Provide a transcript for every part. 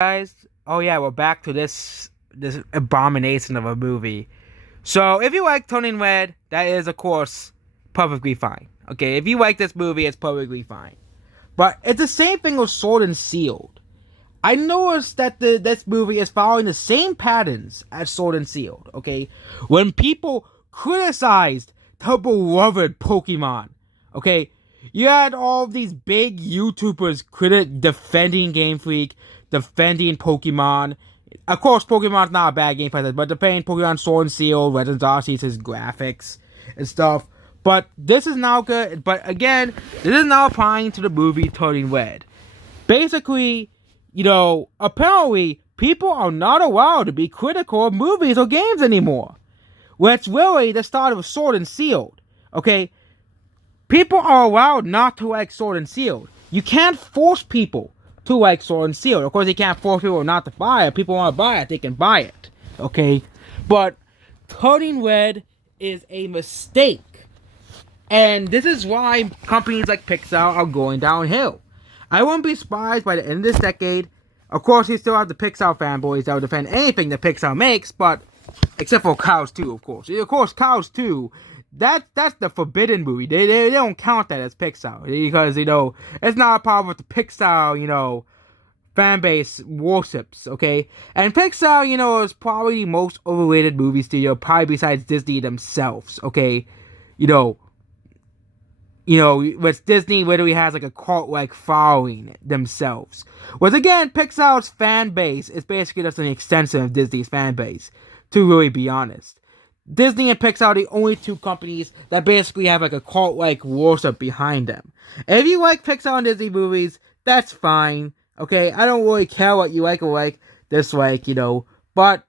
Guys, oh yeah, we're back to this abomination of a movie. So if you like Turning Red, that is of course perfectly fine. Okay, if you like this movie, it's perfectly fine. But it's the same thing with Sword and Shield. I noticed that this movie is following the same patterns as Sword and Shield. Okay, when people criticized the beloved Pokemon, okay, you had all of these big YouTubers defending Game Freak, defending Pokemon. Of course, Pokemon's not a bad game franchise, but defending Pokemon Sword and Shield, Legends Arceus, his graphics and stuff. But this is now good. But again, this is now applying to the movie Turning Red. Basically, apparently people are not allowed to be critical of movies or games anymore. Well, it's really the start of Sword and Shield. Okay, people are allowed not to like Sword and Shield. You can't force people to like Sword and Shield. Of course, you can't force people not to buy it. People want to buy it, they can buy it. Okay, but Turning Red is a mistake, and this is why companies like Pixar are going downhill. I wouldn't be surprised by the end of this decade. Of course, you still have the Pixar fanboys that will defend anything that Pixar makes, but except for Cows 2, of course. Of course, Cows 2, that's the forbidden movie. They don't count that as Pixar because it's not a part of the Pixar fan base worships. Okay, and Pixar is probably the most overrated movie studio, probably besides Disney themselves. Okay, you know with Disney literally has like a cult-like following themselves. Whereas again, Pixar's fan base is basically just an extension of Disney's fan base, to really be honest. Disney and Pixar are the only two companies that basically have like a cult-like worship behind them. And if you like Pixar and Disney movies, that's fine. Okay, I don't really care what you like or dislike, But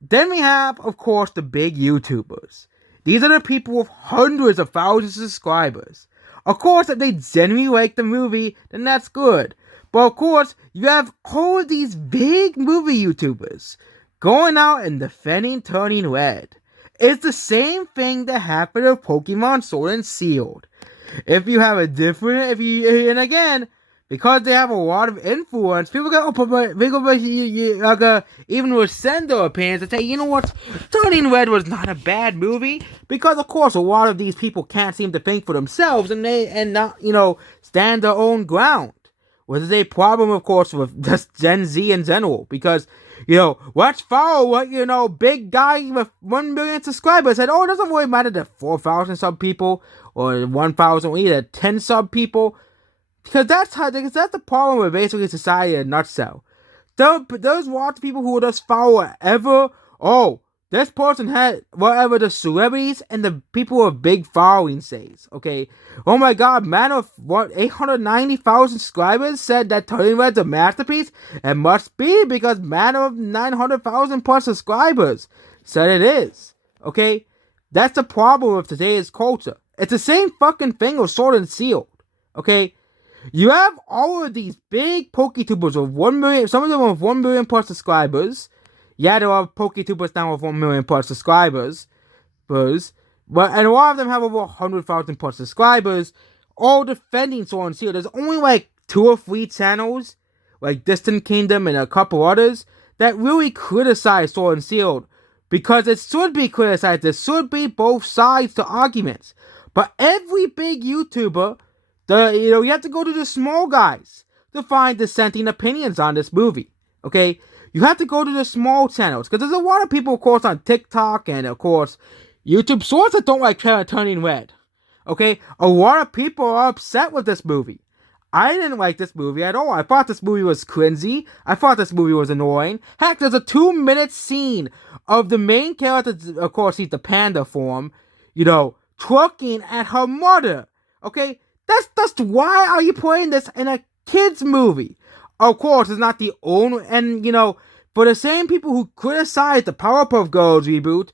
then we have, of course, the big YouTubers. These are the people with hundreds of thousands of subscribers. Of course, if they genuinely like the movie, then that's good. But of course, you have all of these big movie YouTubers going out and defending Turning Red. It's the same thing that happened with Pokemon Sword and Shield. If you have a different, and again, because they have a lot of influence, people go, even will send their opinions and say, you know what, Turning Red was not a bad movie, because of course a lot of these people can't seem to think for themselves and not, stand their own ground. Which is a problem, of course, with just Gen Z in general, because, let's follow what, big guy with 1 million subscribers said, oh, it doesn't really matter to 4,000 sub people, or 1,000, or either 10 sub people, because that's the problem with basically society in a nutshell. There's lots of people who will just follow whatever, this person had whatever the celebrities and the people with big followings says, okay? Oh my god, man of 890,000 subscribers said that Turning Red's a masterpiece? It must be because man of 900,000 plus subscribers said it is, okay? That's the problem with today's culture. It's the same fucking thing with Sword and Shield, okay? You have all of these big PokeTubers with 1 million, some of them with 1 million plus subscribers. Yeah, there are PokeTubers now with 1 million plus subscribers. And a lot of them have over 100,000 plus subscribers, all defending Sword and Shield. There's only like 2 or 3 channels, like Distant Kingdom and a couple others, that really criticize Sword and Shield. Because it should be criticized. There should be both sides to arguments. But every big YouTuber, you have to go to the small guys to find dissenting opinions on this movie. Okay? You have to go to the small channels. Because there's a lot of people, of course, on TikTok and, of course, YouTube Shorts that don't like Turning Red. Okay? A lot of people are upset with this movie. I didn't like this movie at all. I thought this movie was cringy. I thought this movie was annoying. Heck, there's a 2-minute scene of the main character, of course, he's the panda form, twerking at her mother. Okay? That's why are you playing this in a kid's movie? Of course, it's not the only, and for the same people who criticize the Powerpuff Girls reboot,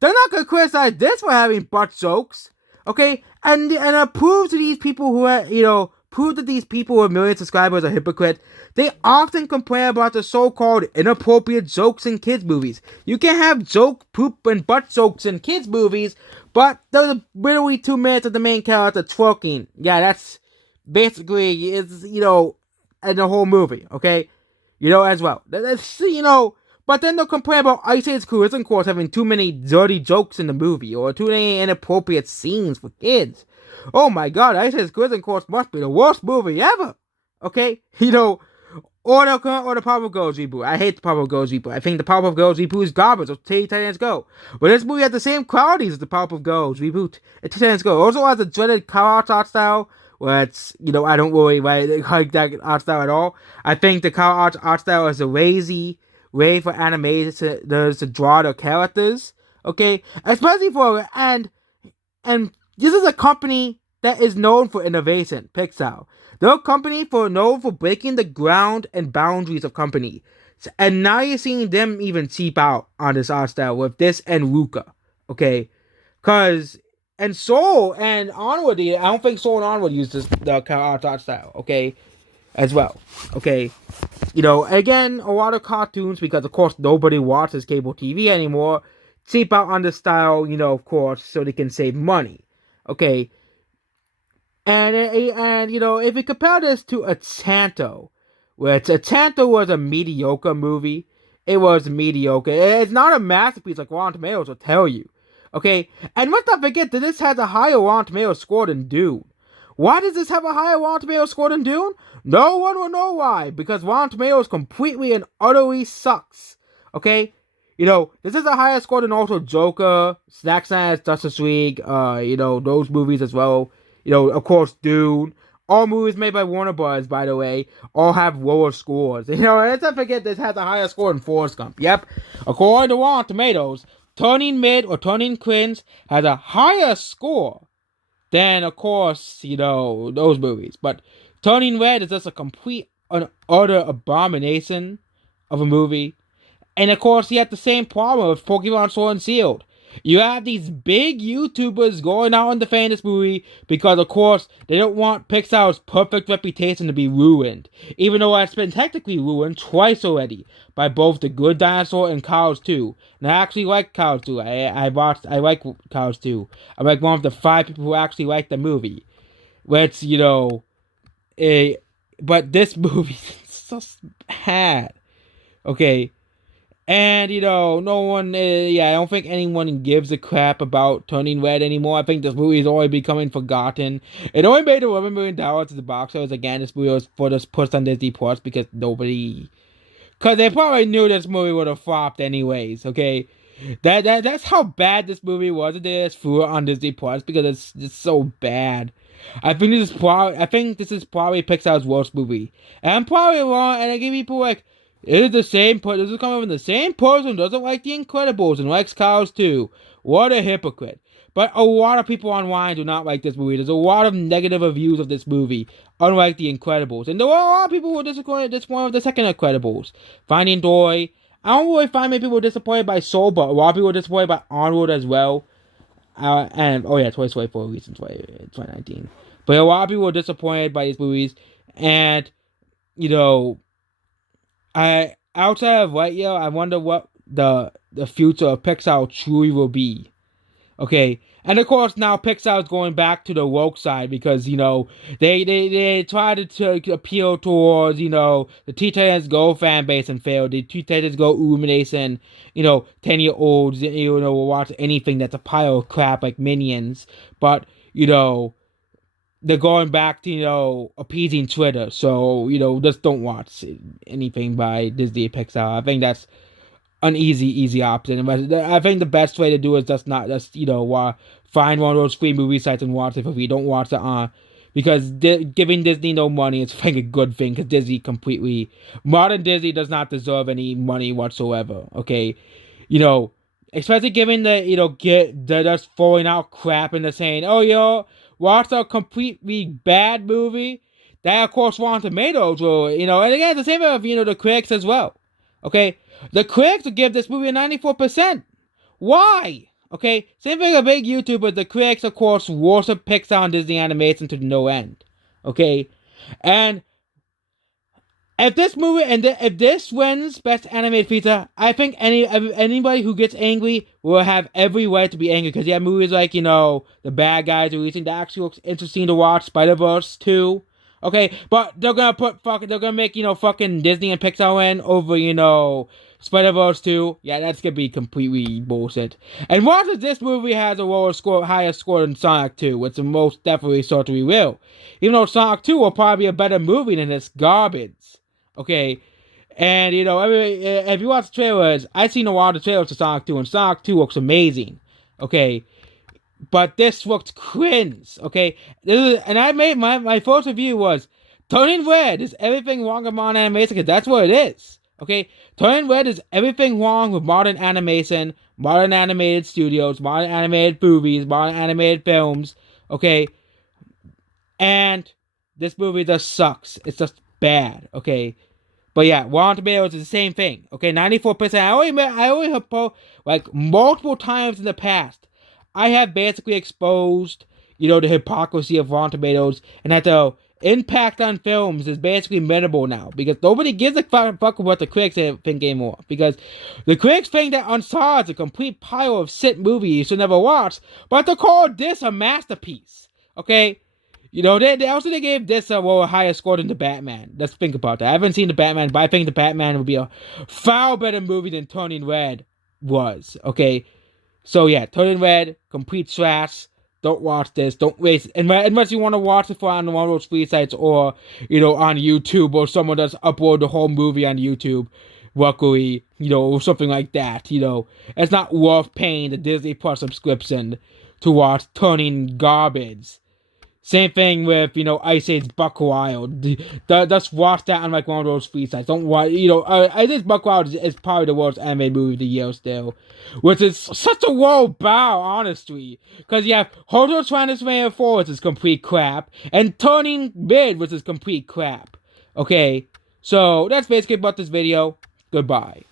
they're not gonna criticize this for having butt jokes, okay? And it proves to these people prove that these people with million subscribers are hypocrites. They often complain about the so-called inappropriate jokes in kids' movies. You can have joke, poop, and butt jokes in kids' movies, but there's literally 2 minutes of the main character twerking. Yeah, that's basically, in the whole movie, okay? as well. But then they'll complain about Ice Age Cruising Course having too many dirty jokes in the movie or too many inappropriate scenes for kids. Oh my god, Ice Age Cruising Course must be the worst movie ever. Okay? Or the Powerpuff Girls reboot. I hate the Powerpuff Girls reboot. I think the Powerpuff Girls reboot is garbage. So Teen Titans Go. But this movie has the same qualities as the Powerpuff Girls reboot. Teen Titans Go. It also has a dreaded art style, where it's, I don't really like that art style at all. I think the art style is a lazy way for animators to draw their characters. Okay? Especially and this is a company that is known for innovation, Pixar. They're a company known for breaking the ground and boundaries of company. And now you're seeing them even cheap out on this art style with this and Luca. Okay? And Soul and Onward, I don't think Soul and Onward use the art style, okay? As well. Okay? Again, a lot of cartoons, because of course nobody watches cable TV anymore, cheap out on the style, of course, so they can save money. Okay? And if we compare this to Encanto, which Encanto was a mediocre movie, it was mediocre. It's not a masterpiece like Rotten Tomatoes will tell you. Okay? And let's not forget that this has a higher Rotten Tomatoes score than Dune. Why does this have a higher Rotten Tomatoes score than Dune? No one will know why. Because Rotten Tomatoes completely and utterly sucks. Okay? This is a higher score than also Joker, Zack Snyder's Justice League, those movies as well. Of course, Dune. All movies made by Warner Bros., by the way, all have lower scores. Let's not forget this has a higher score than Forrest Gump. Yep. According to Rotten Tomatoes, Turning Mid or Turning Cringe has a higher score than, of course, those movies. But Turning Red is just a complete and utter abomination of a movie. And, of course, you have the same problem with Pokemon Sword and Shield. You have these big YouTubers going out and defending this movie because, of course, they don't want Pixar's perfect reputation to be ruined. Even though it's been technically ruined twice already by both The Good Dinosaur and Cars 2. And I actually like Cars 2. I like Cars 2. I'm like one of the 5 people who actually like the movie. Which, but this movie is just bad. Okay. And, no one, I don't think anyone gives a crap about Turning Red anymore. I think this movie is already becoming forgotten. It only made $11 million at the box office. Again, this movie was pushed on Disney Plus because they probably knew this movie would have flopped anyways, okay? That's how bad this movie was. They just threw it on Disney Plus because it's so bad. I think this is probably Pixar's worst movie. And I'm probably wrong, and I give people this is coming from the same person who doesn't like The Incredibles and likes Cars 2. What a hypocrite. But a lot of people online do not like this movie. There's a lot of negative reviews of this movie, unlike The Incredibles. And there are a lot of people who are disappointed with the second Incredibles. Finding Dory. I don't really find many people disappointed by Soul, but a lot of people are disappointed by Onward as well. Toy Story 4 released in 2019. But a lot of people are disappointed by these movies. And, outside of Lightyear, I wonder what the future of Pixar truly will be. Okay, and of course now Pixar is going back to the woke side because they tried to appeal towards the Teen Titans Go fan base and failed. The Teen Titans Go illumination, 10-year-olds will watch anything that's a pile of crap like Minions, but they're going back to appeasing Twitter. So just don't watch anything by Disney Pixar. I think that's an easy option. I think the best way to do it is find one of those free movie sites and watch it for free. Don't watch it on because giving Disney no money is a good thing because modern Disney does not deserve any money whatsoever. Okay, especially given they're just throwing out crap and they're saying, watch a completely bad movie. That of course Rotten Tomatoes will, and again the same with the critics as well. Okay, the critics will give this movie a 94%. Why? Okay, same thing with big YouTubers. The critics, of course, worship Pixar and Disney animation to no end. Okay, and if this wins Best Animated Feature, I think anybody who gets angry will have every right to be angry because you have movies like The Bad Guys releasing that actually looks interesting to watch. Spider-Verse 2. Okay, but they're gonna make, fucking Disney and Pixar in over, Spider-Verse 2. Yeah, that's gonna be completely bullshit. And what if this movie has a higher score than Sonic 2, which it most definitely certainly will. Even though Sonic 2 will probably be a better movie than this garbage. Okay? And, if you watch the trailers, I've seen a lot of trailers to Sonic 2, and Sonic 2 looks amazing. Okay? But this looks cringe, okay? And I made my first review was Turning Red is everything wrong with modern animation, because that's what it is, okay? Turning Red is everything wrong with modern animation, modern animated studios, modern animated movies, modern animated films, okay? And this movie just sucks. It's just bad, okay? But yeah, Rotten Tomatoes is the same thing, okay? 94%. I already have, like, multiple times in the past, I have basically exposed, the hypocrisy of Rotten Tomatoes, and that the impact on films is basically minimal now, because nobody gives a fuck what the critics think anymore, because the critics think that Unsawed is a complete pile of shit movie you should never watch, but they call this a masterpiece, okay? They gave this a higher score than The Batman. Let's think about that. I haven't seen The Batman, but I think The Batman would be a far better movie than Turning Red was, okay? So yeah, Turning Red, complete trash. Don't watch this. Don't waste, unless you want to watch it on one of those free sites, or on YouTube, or someone does upload the whole movie on YouTube. Luckily, or something like that. It's not worth paying the Disney Plus subscription to watch Turning Garbage. Same thing with, Ice Age Buck Wild. Just watch that on, like, one of those free sites. Don't watch, Ice Age Buck Wild is probably the worst animated movie of the year still. Which is such a low bow, honestly. Because you have Hotel Transylvania 4, which is complete crap, and Turning Red, which is complete crap. Okay? So, that's basically about this video. Goodbye.